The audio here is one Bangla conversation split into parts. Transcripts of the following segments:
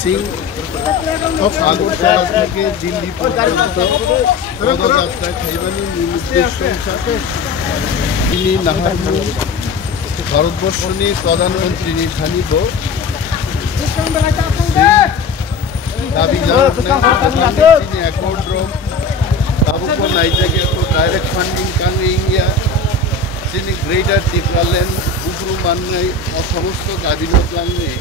সিং আগরতলা থেকে দিল্লি পর্যন্ত পদযাত্রা খাইবানি মূল উদ্দেশ্য হিসাবে তিনি নাহারপুর ভারতবর্ষ নিয়ে প্রধানমন্ত্রী নির্ধারিত দাবি জানান তিনি অ্যাকর্ড রোম তাবুক নাইজাকে ডাইরেক্ট ফান্ডিং কাঙ্গে ইন্ডিয়া যিনি গ্রেটার টিপ্রালেন বুকরু মান্নাই সমস্ত কাবিনত লাঙ্গে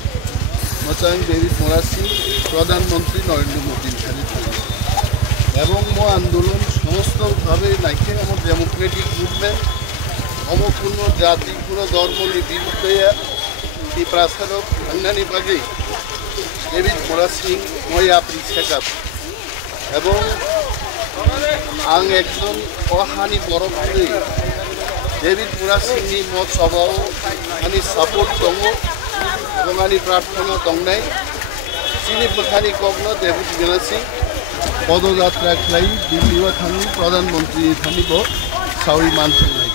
মোচাং ডেভিড মোরাসি প্রধানমন্ত্রী নরেন্দ্র মোদীর সাথে এবং মো আন্দোলন সমস্তভাবে নাইকে আমার ডেমোক্রেটিক মুভমেন্ট অমপূর্ণ জাতি পুরো ধর্মनि বিরুদ্ধে এই প্রাসাদক ভাঙনানি বাগে ডেভিড মোরাসি মই আপনি শেখাব এবং आं एकदम अहानि बरफनि डेविड मोरासिंनि मत सभाव आंनि सापर्ट दङ এবং आंनि प्रार्थना दंनाय चिनि फोथानि गभर्नर डेविड मोरासिं पदयात्रा खालाय दिल्लीआव थांनि प्रधानमन्त्री थांनिबो सावरि मानसिं